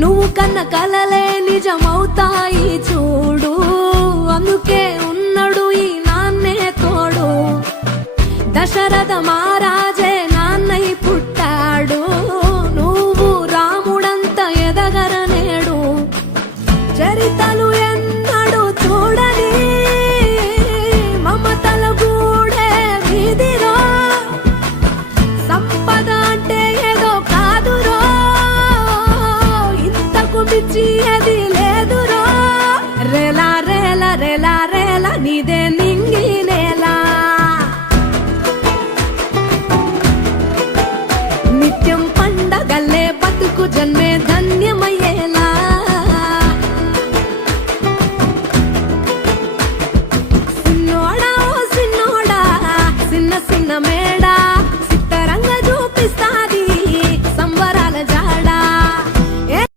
నువ్వు కన్న కలలే నిజమవుతాయి చూడు, అందుకే ఉన్నాడు ఈ నాన్నే తోడు. దశరథ మహారాజే నాన్నై పుట్టాడు, నువ్వు రాముడంత ఎదగరనేడు. చరితలు ఎన్నడు చూడని మమతల గూడే వీధిరో, సంపద అంటే ఏదో కాదురో, ఇంతకు మించి